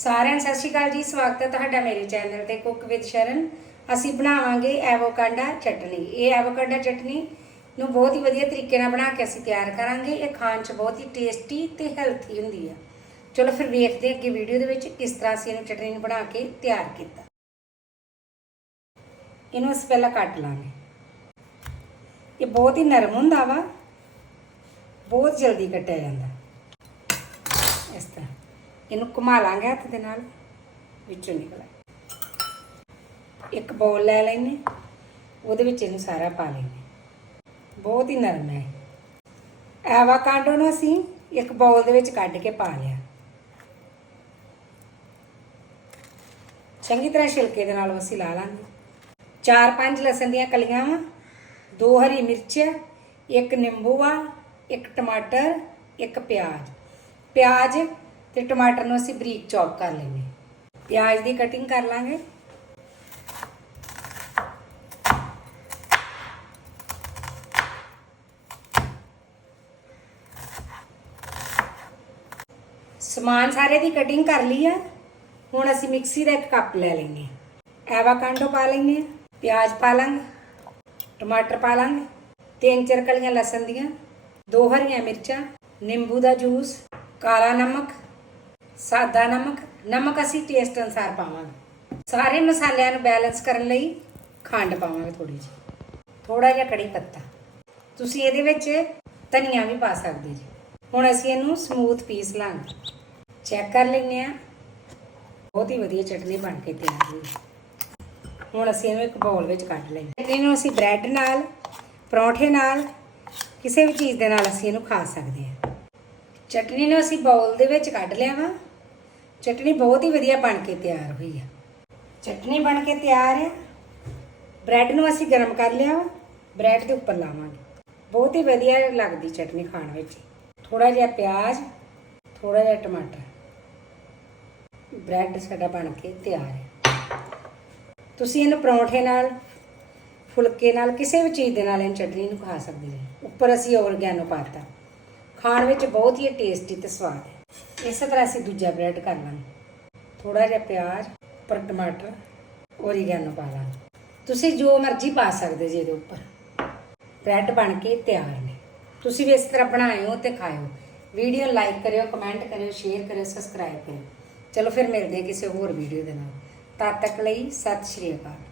ਸਾਰਿਆਂ ਨੂੰ ਸਤਿ ਸ਼੍ਰੀ ਅਕਾਲ ਜੀ, ਸਵਾਗਤ ਹੈ ਤੁਹਾਡਾ ਮੇਰੇ ਚੈਨਲ ਤੇ ਕੁੱਕ ਵਿਦ ਸ਼ਰਨ। ਅਸੀਂ ਬਣਾਵਾਂਗੇ ਐਵੋਕਾਡਾ ਚਟਨੀ। ਇਹ ਐਵੋਕਾਡਾ ਚਟਨੀ ਨੂੰ ਬਹੁਤ ਹੀ ਵਧੀਆ ਤਰੀਕੇ ਨਾਲ ਬਣਾ ਕੇ ਅਸੀਂ ਤਿਆਰ ਕਰਾਂਗੇ। ਇਹ ਖਾਣ 'ਚ ਬਹੁਤ ਹੀ ਟੇਸਟੀ ਤੇ ਹੈਲਥੀ ਹੁੰਦੀ ਆ। ਚਲੋ ਫਿਰ ਵੇਖਦੇ ਅੱਗੇ ਵੀਡੀਓ ਦੇ ਵਿੱਚ ਕਿਸ ਤਰ੍ਹਾਂ ਅਸੀਂ ਇਹਨੂੰ ਚਟਨੀ ਨੂੰ ਬਣਾ ਕੇ ਤਿਆਰ ਕੀਤਾ। ਇਹਨੂੰ ਅਸੀਂ ਪਹਿਲਾਂ ਕੱਟ ਲਾਂਗੇ। ਇਹ ਬਹੁਤ ਹੀ ਨਰਮ ਹੁੰਦਾ ਵਾ। ਬਹੁਤ ਜਲਦੀ ਕੱਟਿਆ ਜਾਂਦਾ। ਇਸ ਤਰ੍ਹਾਂ। ਇਹਨੂੰ ਘੁਮਾ ਲਾਂਗੇ ਹੱਥ ਦੇ ਨਾਲ। ਵਿੱਚੋਂ ਨਿਕਲ ਇੱਕ ਬੋਲ ਲੈ ਲੈਨੇ ਉਹਦੇ ਵਿੱਚ ਇਹਨੂੰ ਸਾਰਾ ਪਾ ਲੈਨੇ ਬਹੁਤ ਹੀ ਨਰਮ ਹੈ ਐਵਾਕਾਡੋ ਨੂੰ ਅਸੀਂ ਇੱਕ ਬੋਲ ਦੇ ਵਿੱਚ ਕੱਢ ਕੇ ਪਾ ਲਿਆ। ਚੰਗੀ ਤਰ੍ਹਾਂ ਛਿਲਕੇ ਦੇ ਨਾਲ ਅਸੀਂ ਲਾ ਲਾਂਗੇ। ਚਾਰ ਪੰਜ ਲਸਣ ਦੀਆਂ ਕਲੀਆਂ ਵਾ ਦੋ ਹਰੀ ਮਿਰਚ, ਇੱਕ ਨਿੰਬੂ ਆ ਇੱਕ ਟਮਾਟਰ, ਇੱਕ ਪਿਆਜ਼। ਪਿਆਜ਼ ਤੇ ਟਮਾਟਰ ਨੂੰ ਅਸੀਂ ਬਰੀਕ ਚੌਪ ਕਰ ਲੈਂਦੇ ਪਿਆਜ਼ ਦੀ ਕਟਿੰਗ ਕਰ ਲਾਂਗੇ। ਸਮਾਨ ਸਾਰੇ ਦੀ ਕਟਿੰਗ ਕਰ ਲਈ ਆ। ਹੁਣ ਅਸੀਂ ਮਿਕਸੀ ਦਾ ਇੱਕ ਕੱਪ ਲੈ ਲੈਂਗੇ ਐਵਾਕਾਂਡੋ ਪਾ ਲੈਂਗੇ ਆ ਪਿਆਜ਼ ਪਾ ਲਾਂਗੇ, ਟਮਾਟਰ ਪਾ ਲਾਂਗੇ, ਤਿੰਨ ਚਾਰ ਕਲੀਆਂ ਲਸਣ ਦੀਆਂ, ਦੋ ਹਰੀਆਂ ਮਿਰਚਾਂ, ਨਿੰਬੂ ਦਾ ਜੂਸ, ਕਾਲਾ ਨਮਕ ਸਾਦਾ ਨਮਕ ਨਮਕ ਅਸੀਂ ਟੇਸਟ ਅਨਸਾਰ ਪਾਵਾਂਗੇ। ਸਾਰੇ ਮਸਾਲਿਆਂ ਨੂੰ ਬੈਲੈਂਸ ਕਰਨ ਲਈ ਖੰਡ ਪਾਵਾਂਗੇ ਥੋੜੀ ਜਿਹੀ। ਥੋੜਾ ਜਿਹਾ ਕੜੀ ਪੱਤਾ। ਤੁਸੀਂ ਇਹਦੇ ਵਿੱਚ ਧਨੀਆ ਵੀ ਪਾ ਸਕਦੇ ਜੀ। ਹੁਣ ਅਸੀਂ ਇਹਨੂੰ ਸਮੂਥ ਪੀਸ ਲਾਂਗੇ। ਚੈੱਕ ਕਰ ਲੈਂਦੇ ਆ ਬਹੁਤ ਹੀ ਵਧੀਆ ਚਟਨੀ ਬਣ ਕੇ ਤਿਆਰ ਹੋਈ। ਹੁਣ ਅਸੀਂ ਇਹਨੂੰ ਇੱਕ ਬਾਉਲ ਵਿੱਚ ਕੱਢ ਲਈਏ ਇਹਨੂੰ ਅਸੀਂ ਬ੍ਰੈਡ ਨਾਲ, ਪਰੌਂਠੇ ਨਾਲ, ਕਿਸੇ ਵੀ ਚੀਜ਼ ਦੇ ਨਾਲ ਅਸੀਂ ਇਹਨੂੰ ਖਾ ਸਕਦੇ ਹਾਂ। ਚਟਨੀ ਨੂੰ ਅਸੀਂ ਬਾਉਲ ਦੇ ਵਿੱਚ ਕੱਢ ਲਿਆ ਵਾ। ਚਟਣੀ ਬਹੁਤ ਹੀ ਵਧੀਆ ਬਣ ਕੇ ਤਿਆਰ ਹੋਈ ਆ। ਚਟਨੀ ਬਣ ਕੇ ਤਿਆਰ ਆ। ਬ੍ਰੈਡ ਨੂੰ ਅਸੀਂ ਗਰਮ ਕਰ ਲਿਆ ਵਾ। ਬ੍ਰੈਡ ਦੇ ਉੱਪਰ ਲਾਵਾਂਗੇ। ਬਹੁਤ ਹੀ ਵਧੀਆ ਲੱਗਦੀ ਚਟਨੀ ਖਾਣ ਵਿੱਚ। ਥੋੜਾ ਜਿਹਾ ਪਿਆਜ਼ ਥੋੜਾ ਜਿਹਾ ਟਮਾਟਰ। ਬ੍ਰੈਡ ਸਾਡਾ ਬਣ ਕੇ ਤਿਆਰ ਹੈ ਤੁਸੀਂ ਇਹਨੂੰ ਪਰੌਂਠੇ ਨਾਲ, ਫੁਲਕੇ ਨਾਲ, ਕਿਸੇ ਵੀ ਚੀਜ਼ ਦੇ ਨਾਲ ਇਹ ਚਟਨੀ ਨੂੰ ਖਾ ਸਕਦੇ ਜੀ ਉੱਪਰ ਅਸੀਂ ਔਰਗੈਨੋ ਪਾਤਾ ਖਾਣ ਵਿੱਚ ਬਹੁਤ ਹੀ ਟੇਸਟੀ ਤੇ ਸਵਾਦ ਹੈ ਇਸੇ ਤਰ੍ਹਾਂ ਅਸੀਂ ਦੂਜਾ ਬ੍ਰੈਡ ਕਰ ਲਾਂਗੇ। ਥੋੜਾ ਜਿਹਾ ਪਿਆਜ਼, ਉੱਪਰ ਟਮਾਟਰ ਔਰਗੈਨੋ ਪਾ ਲਾਂਗੇ। ਤੁਸੀਂ ਜੋ ਮਰਜ਼ੀ ਪਾ ਸਕਦੇ ਜੇ ਇਹਦੇ ਉੱਪਰ। ਬ੍ਰੈਡ ਬਣ ਕੇ ਤਿਆਰ ਨੇ। ਤੁਸੀਂ ਵੀ ਇਸ ਤਰ੍ਹਾਂ ਬਣਾਇਓ ਤੇ ਖਾਇਓ। ਵੀਡੀਓ ਲਾਈਕ ਕਰਿਓ, ਕਮੈਂਟ ਕਰਿਓ, ਸ਼ੇਅਰ ਕਰਿਓ, ਸਬਸਕ੍ਰਾਈਬ ਕਰਿਓ। ਚਲੋ ਫਿਰ ਮਿਲਦੇ ਹਾਂ ਕਿਸੇ ਹੋਰ ਵੀਡੀਓ ਦੇ ਨਾਲ। ਤਦ ਤੱਕ ਲਈ ਸਤਿ ਸ਼੍ਰੀ ਅਕਾਲ।